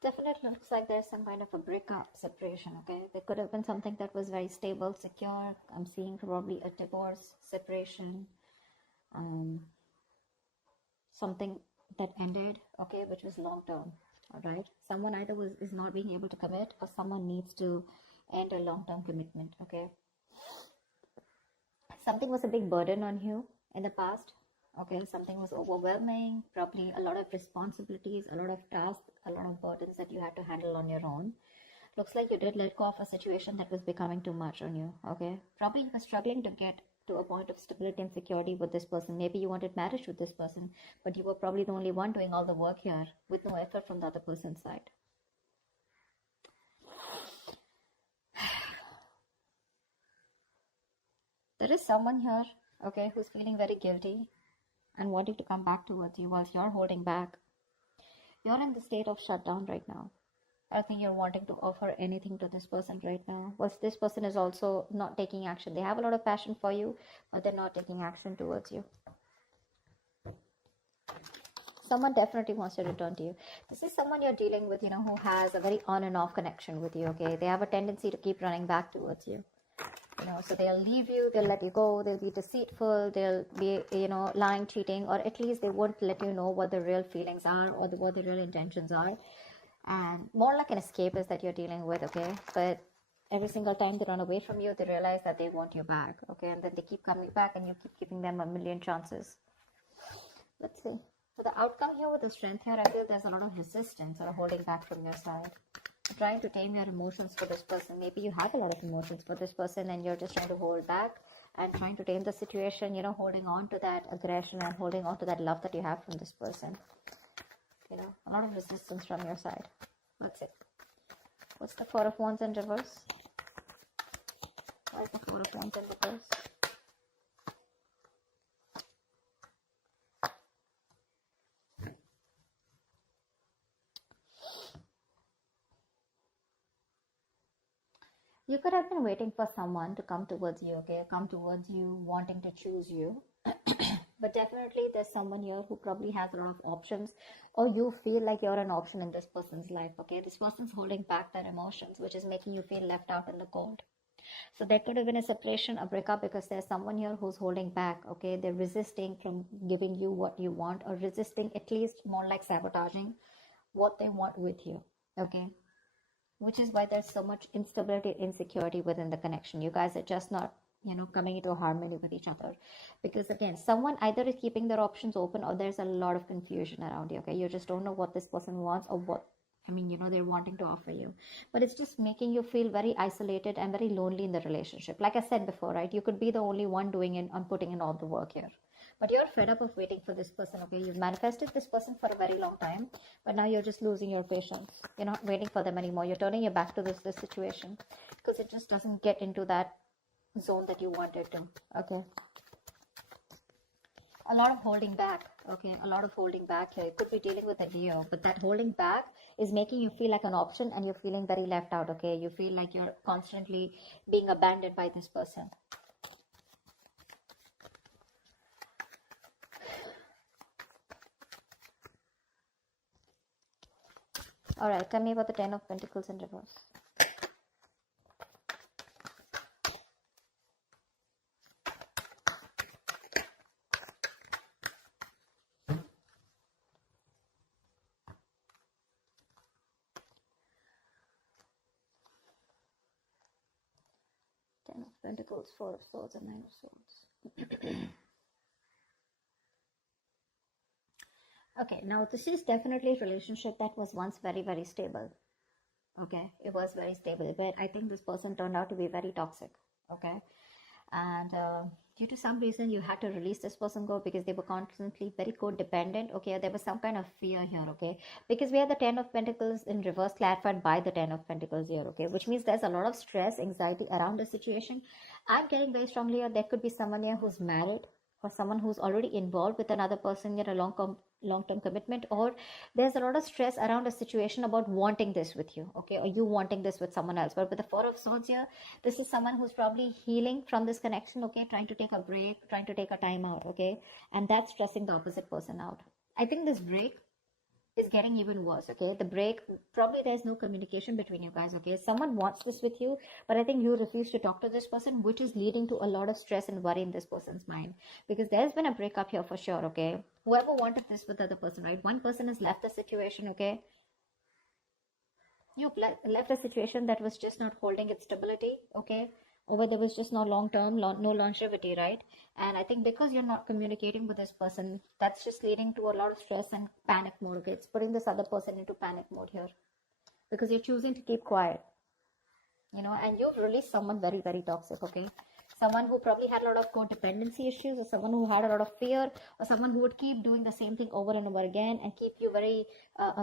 Definitely looks like there's some kind of a breakup, separation, okay? There could have been something that was very stable, secure. I'm seeing probably a divorce, separation, um, something that ended, okay, which was long term, all right? Someone either is not being able to commit, or someone needs to end a long term commitment, okay? Something was a big burden on you in the past, okay? Something was overwhelming, probably a lot of responsibilities, a lot of tasks, a lot of burdens that you had to handle on your own. Looks like you did let go of a situation that was becoming too much on you, okay? Probably you were struggling to get to a point of stability and security with this person. Maybe you wanted marriage with this person, but you were probably the only one doing all the work here with no effort from the other person's side. There is someone here, okay, who's feeling very guilty and wanting to come back towards you whilst you're holding back. You're in the state of shutdown right now. I think you're wanting to offer anything to this person right now. Whilst this person is also not taking action. They have a lot of passion for you, but they're not taking action towards you. Someone definitely wants to return to you. This is someone you're dealing with, who has a very on and off connection with you, okay? They have a tendency to keep running back towards you. So they'll leave you, they'll let you go, they'll be deceitful, they'll be, lying, cheating, or at least they won't let you know what the real feelings are or what the real intentions are. And more like an escapist that you're dealing with, okay? But every single time they run away from you, they realize that they want you back, okay? And then they keep coming back and you keep giving them a million chances. Let's see. So the outcome here with the strength here, I feel there's a lot of resistance or holding back from your side. Trying to tame your emotions for this person. Maybe you have a lot of emotions for this person and you're just trying to hold back and trying to tame the situation, holding on to that aggression and holding on to that love that you have from this person. A lot of resistance from your side. That's it. What's the Four of Wands in reverse? Why is the Four of Wands in reverse? You could have been waiting for someone to come towards you, okay? Come towards you, wanting to choose you. But definitely there's someone here who probably has a lot of options, or you feel like you're an option in this person's life, okay? This person's holding back their emotions, which is making you feel left out in the cold. So there could have been a separation, a breakup, because there's someone here who's holding back, okay? They're resisting from giving you what you want, or resisting, at least more like sabotaging what they want with you, okay? Which is why there's so much instability, insecurity within the connection. You guys are just not, coming into harmony with each other. Because again, someone either is keeping their options open, or there's a lot of confusion around you, okay? You just don't know what this person wants, or what, they're wanting to offer you. But it's just making you feel very isolated and very lonely in the relationship. Like I said before, right? You could be the only one doing it and putting in all the work here. But you're fed up of waiting for this person, okay? You've manifested this person for a very long time, but now you're just losing your patience. You're not waiting for them anymore. You're turning your back to this situation because it just doesn't get into that zone that you wanted to, okay? A lot of holding back, okay? A lot of holding back here. You could be dealing with a Leo, but that holding back is making you feel like an option, and you're feeling very left out, okay? You feel like you're constantly being abandoned by this person. All right, tell me about the Ten of Pentacles in reverse. Ten of Pentacles, Four of Swords, and Nine of Swords. Okay, now this is definitely a relationship that was once very, very stable. Okay, it was very stable, but I think this person turned out to be very toxic. Okay, and due to some reason you had to release this person go, because they were constantly very codependent. Okay, there was some kind of fear here. Okay, because we have the Ten of Pentacles in reverse clarified by the Ten of Pentacles here. Okay, which means there's a lot of stress, anxiety around the situation. I'm getting very strongly here there could be someone here who's married, or someone who's already involved with another person in a long-term commitment, or there's a lot of stress around a situation about wanting this with you, okay, or you wanting this with someone else. But with the Four of Swords here, this is someone who's probably healing from this connection, okay, trying to take a break, trying to take a time out, okay, and that's stressing the opposite person out. I think this break is getting even worse. Okay, the break, probably there's no communication between you guys. Okay, someone wants this with you, but I think you refuse to talk to this person, which is leading to a lot of stress and worry in this person's mind, because there's been a breakup here for sure. Okay, whoever wanted this with the other person, right? One person has left the situation. Okay, you left a situation that was just not holding its stability. Okay, or where there was just no long term, no longevity, right? And I think because you're not communicating with this person, that's just leading to a lot of stress and panic mode. Okay, it's putting this other person into panic mode here, because you're choosing to keep quiet, you know, and you've released someone very, very toxic. Okay, someone who probably had a lot of codependency issues, or someone who had a lot of fear, or someone who would keep doing the same thing over and over again and keep you very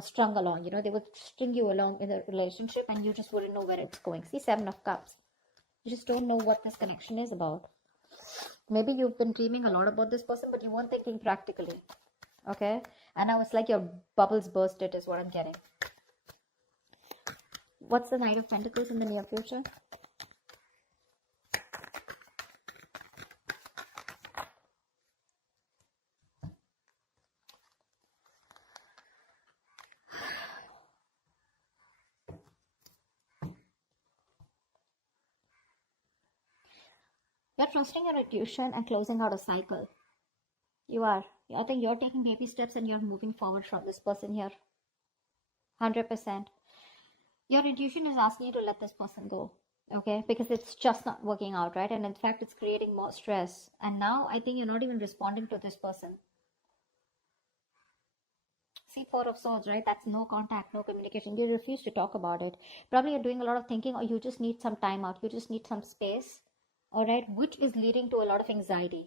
strung along. You know, they would string you along in the relationship and you just wouldn't know where it's going. See, 7 of Cups. You just don't know what this connection is about. Maybe you've been dreaming a lot about this person, but you weren't thinking practically. Okay, and now it's like your bubbles bursted is what I'm getting. What's the Knight of Pentacles in the near future? You're trusting your intuition and closing out a cycle. You are. I think you're taking baby steps and you're moving forward from this person here. 100%. Your intuition is asking you to let this person go. Okay, because it's just not working out, right? And in fact, it's creating more stress. And now I think you're not even responding to this person. See, 4 of Swords, right? That's no contact, no communication. You refuse to talk about it. Probably you're doing a lot of thinking, or you just need some time out. You just need some space. All right, which is leading to a lot of anxiety.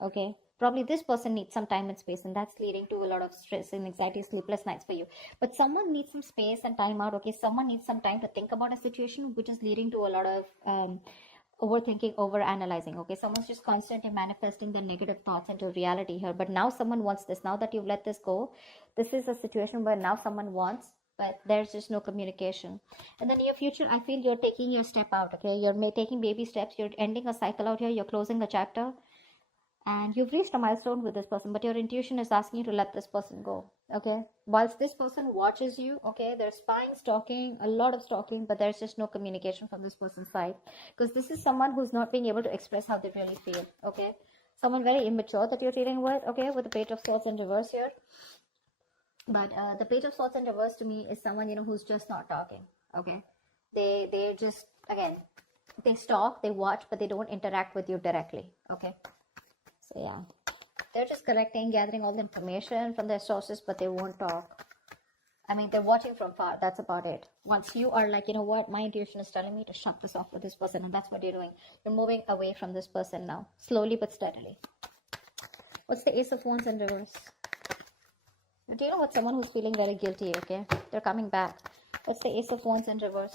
Okay, probably this person needs some time and space, and that's leading to a lot of stress and anxiety, sleepless nights for you. But someone needs some space and time out. Okay, someone needs some time to think about a situation, which is leading to a lot of overthinking, over analyzing. Okay, someone's just constantly manifesting their negative thoughts into reality here. But now someone wants this. Now that you've let this go, this is a situation where now someone wants, but there's just no communication. In the near future, I feel you're taking your step out. Okay, you're taking baby steps. You're ending a cycle out here. You're closing a chapter, and you've reached a milestone with this person, but your intuition is asking you to let this person go. Okay, whilst this person watches you, okay, there's spying, stalking, a lot of stalking, but there's just no communication from this person's side, because this is someone who's not being able to express how they really feel. Okay, someone very immature that you're dealing with. Okay, with the Page of Swords in reverse here. But the Page of Swords in reverse to me is someone, you know, who's just not talking. Okay, they just, again, they stalk, they watch, but they don't interact with you directly. Okay, so yeah, they're just collecting, gathering all the information from their sources, but they won't talk. I mean, they're watching from far. That's about it. Once you are like, you know what, my intuition is telling me to shut this off with this person, and that's what you're doing. You're moving away from this person now, slowly but steadily. What's the Ace of Wands in reverse? Do you know what? Someone who's feeling very guilty. Okay, they're coming back. What's the Ace of Wands in reverse?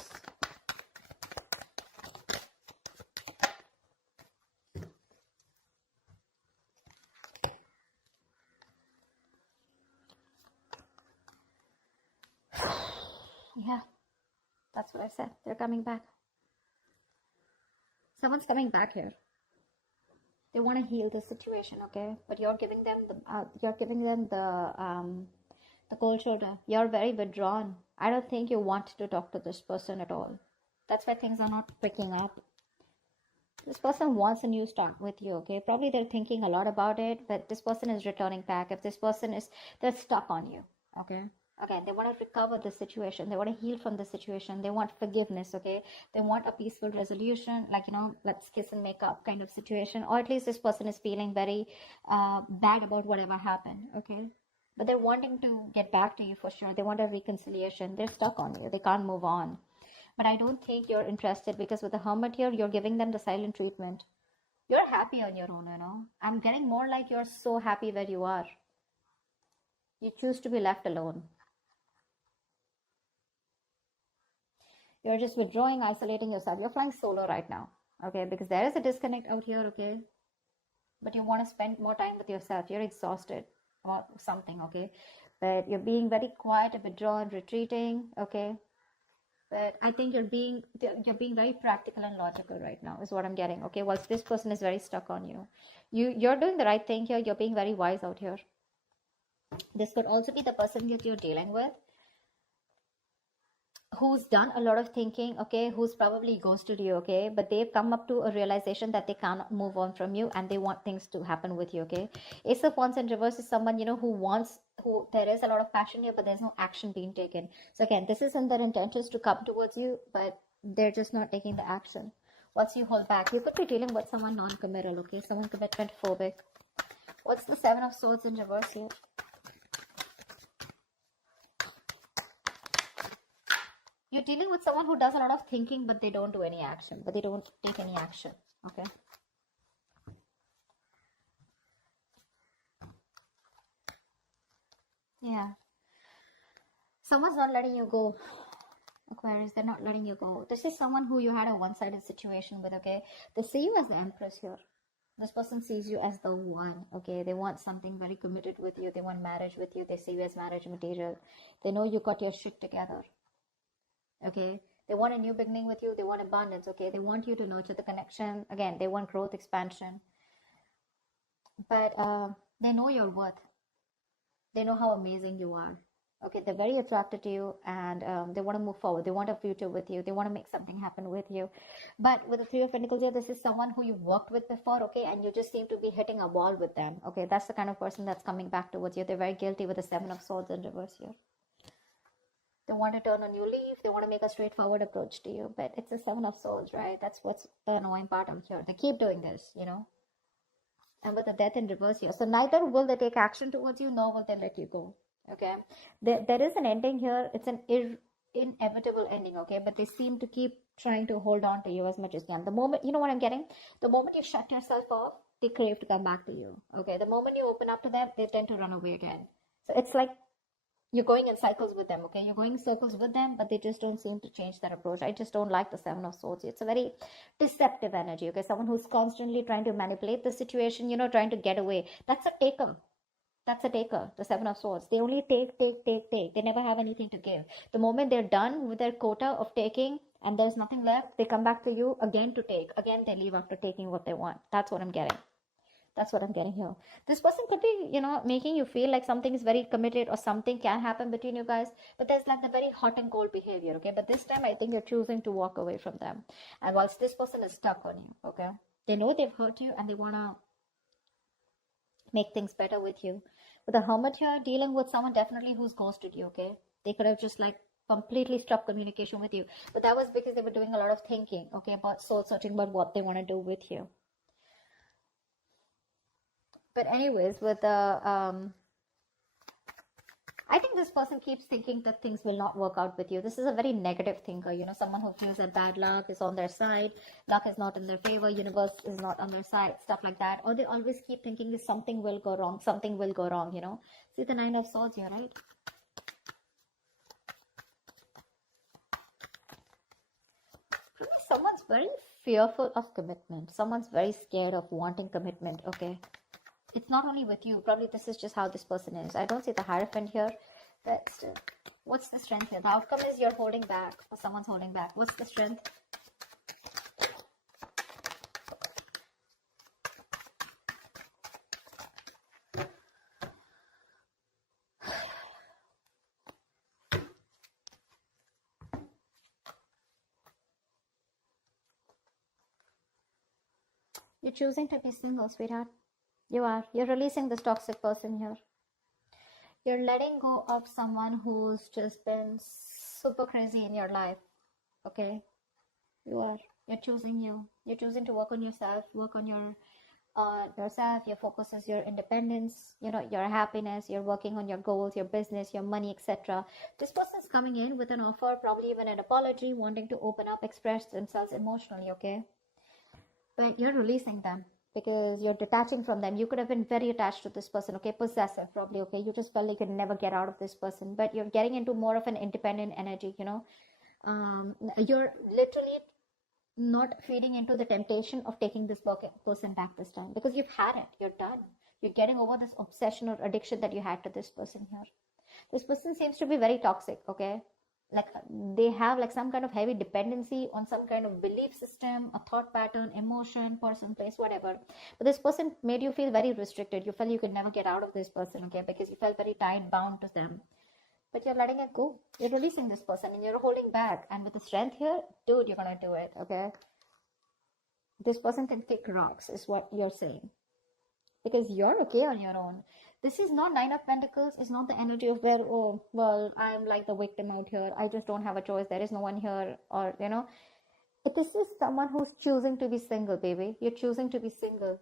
Yeah, that's what I said. They're coming back. Someone's coming back here. They want to heal the situation, okay? But you're giving them the cold shoulder. You're very withdrawn. I don't think you want to talk to this person at all. That's why things are not picking up. This person wants a new start with you, okay? Probably they're thinking a lot about it, but this person is returning back. If this person is, they're stuck on you, okay? Again, they want to recover the situation. They want to heal from the situation. They want forgiveness, okay? They want a peaceful resolution, like, you know, let's kiss and make up kind of situation. Or at least this person is feeling very bad about whatever happened, okay? But they're wanting to get back to you for sure. They want a reconciliation. They're stuck on you. They can't move on. But I don't think you're interested, because with the Hermit here, you're giving them the silent treatment. You're happy on your own, you know? I'm getting more like you're so happy where you are. You choose to be left alone. You're just withdrawing, isolating yourself. You're flying solo right now, okay? Because there is a disconnect out here, okay? But you want to spend more time with yourself. You're exhausted about something, okay? But you're being very quiet, withdrawn, retreating, okay? But I think you're being very practical and logical right now, is what I'm getting, okay? Whilst this person is very stuck on you. You're doing the right thing here. You're being very wise out here. This could also be the person that you're dealing with who's done a lot of thinking, okay, who's probably ghosted you, okay, but they've come up to a realization that they cannot move on from you and they want things to happen with you, okay. Ace of Wands in reverse is someone, you know, who there is a lot of passion here, but there's no action being taken. So again, this is in their intentions to come towards you, but they're just not taking the action. What's you hold back? You could be dealing with someone non-committal, okay, someone commitment phobic. What's the Seven of Swords in reverse here? You're dealing with someone who does a lot of thinking, but they don't do any action, but they don't take any action, okay? Yeah. Someone's not letting you go, Aquarius. They're not letting you go. This is someone who you had a one-sided situation with, okay? They see you as the Empress here. This person sees you as the one, okay? They want something very committed with you. They want marriage with you. They see you as marriage material. They know you got your shit together, okay? They want a new beginning with you. They want abundance, okay? They want you to nurture the connection. Again, they want growth, expansion. But they know your worth. They know how amazing you are. Okay, they're very attracted to you, and they want to move forward. They want a future with you. They want to make something happen with you. But with the Three of Pentacles here, this is someone who you've worked with before, okay, and you just seem to be hitting a wall with them. Okay, that's the kind of person that's coming back towards you. They're very guilty with the Seven of Swords in reverse here. They want to turn a new leaf. They want to make a straightforward approach to you, but it's a Seven of Swords, right? That's what's the annoying part of here. They keep doing this, you know. And with the Death in reverse here, so neither will they take action towards you, nor will they let you go, okay. There is an ending here. It's an inevitable ending, okay, but they seem to keep trying to hold on to you as much as can. The moment, you know what I'm getting, the moment you shut yourself off, they crave to come back to you, okay. The moment you open up to them, they tend to run away again. So it's like you're going in cycles with them, okay. You're going in circles with them, but they just don't seem to change their approach. I just don't like the Seven of Swords. It's a very deceptive energy, okay. Someone who's constantly trying to manipulate the situation, you know, trying to get away. That's a taker. That's a taker. The Seven of Swords. They only take. They never have anything to give. The moment they're done with their quota of taking and there's nothing left, they come back to you again to take. Again, they leave after taking what they want. That's what I'm getting. That's what I'm getting here. This person could be, you know, making you feel like something is very committed or something can happen between you guys. But there's like the very hot and cold behavior, okay? But this time I think you're choosing to walk away from them. And whilst this person is stuck on you, okay? They know they've hurt you and they want to make things better with you. With the Hermit here, dealing with someone definitely who's ghosted you, okay? They could have just like completely stopped communication with you. But that was because they were doing a lot of thinking, okay, about soul searching about what they want to do with you. But anyways, with the, I think this person keeps thinking that things will not work out with you. This is a very negative thinker, you know, someone who feels that bad luck is on their side, luck is not in their favor, universe is not on their side, stuff like that. Or they always keep thinking that something will go wrong, you know. See the Nine of Swords here, right? Someone's very fearful of commitment. Someone's very scared of wanting commitment, okay? It's not only with you. Probably this is just how this person is. I don't see the Hierophant here. But still, what's the strength here? The outcome is you're holding back, or someone's holding back. What's the strength? You're choosing to be single, sweetheart. You are. You're releasing this toxic person here. You're letting go of someone who's just been super crazy in your life. Okay? You are. You're choosing you. You're choosing to work on yourself, work on yourself. Your focus is your independence, you know, your happiness. You're working on your goals, your business, your money, etc. This person's coming in with an offer, probably even an apology, wanting to open up, express themselves emotionally, okay? But you're releasing them because you're detaching from them. You could have been very attached to this person, okay? Possessive, probably, okay? You just felt like you could never get out of this person, but you're getting into more of an independent energy, you know? You're literally not feeding into the temptation of taking this person back this time because you've had it. You're done. You're getting over this obsession or addiction that you had to this person here. This person seems to be very toxic, okay? like they have like some kind of heavy dependency on some kind of belief system, a thought pattern, emotion, person, place, whatever. But this person made you feel very restricted. You felt you could never get out of this person, okay, because you felt very tied, bound to them. But you're letting it go. You're releasing this person and you're holding back. And with the strength here, dude, you're gonna do it, okay? This person can kick rocks, is what you're saying. Because you're okay on your own. This is not Nine of Pentacles. It's not the energy of where, oh, well, I'm like the victim out here. I just don't have a choice. There is no one here. Or, you know, this is someone who's choosing to be single, baby. You're choosing to be single.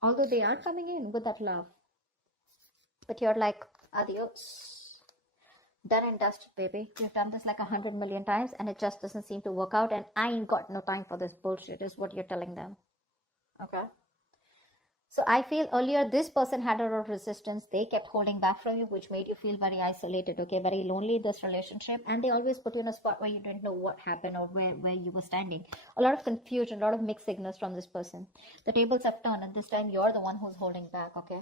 Although they are coming in with that love. But you're like, adios. Done and dusted, baby. You've done this like 100 million times and it just doesn't seem to work out. And I ain't got no time for this bullshit, is what you're telling them. Okay? So I feel earlier this person had a lot of resistance. They kept holding back from you, which made you feel very isolated, okay, very lonely in this relationship. And they always put you in a spot where you didn't know what happened or where you were standing. A lot of confusion, a lot of mixed signals from this person. The tables have turned and this time you're the one who's holding back, okay?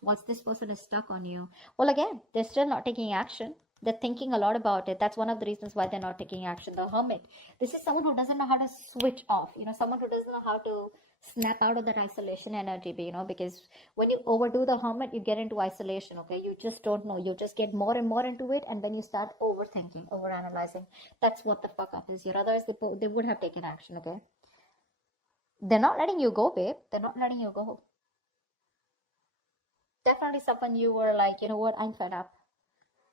Once this person is stuck on you, well, again, they're still not taking action. They're thinking a lot about it. That's one of the reasons why they're not taking action. The Hermit. This is someone who doesn't know how to switch off. You know, someone who doesn't know how to snap out of that isolation energy, you know, because when you overdo the Hermit, you get into isolation, okay? You just don't know. You just get more and more into it, and then you start overthinking, overanalyzing. That's what the fuck up is here. Otherwise, they would have taken action, okay? They're not letting you go, babe. They're not letting you go. Definitely someone you were like, you know what, I'm fed up.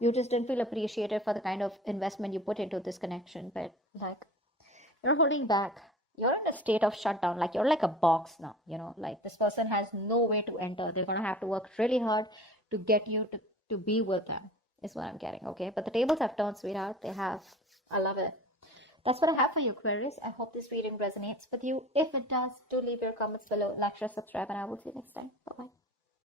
You just didn't feel appreciated for the kind of investment you put into this connection. But like, you're holding back. You're in a state of shutdown. Like, you're like a box now, you know, like this person has no way to enter. They're going to have to work really hard to get you to be with them, is what I'm getting, okay? But the tables have turned, sweetheart. They have. I love it. That's what I have for you, Aquarius. I hope this reading resonates with you. If it does, do leave your comments below, like, share, subscribe, and I will see you next time. Bye-bye.